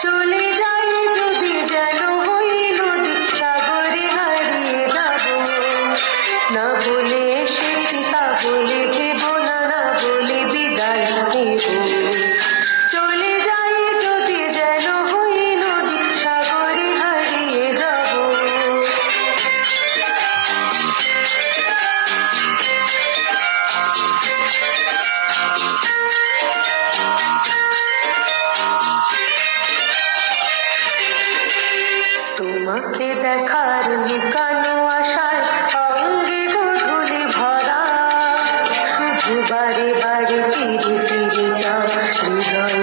chole. তোমাকে দেখার নিকানো আশায় অঙ্গে গধুলি ভরা। শুধু বারে বারে ফিরে ফিরে যাও হৃদয়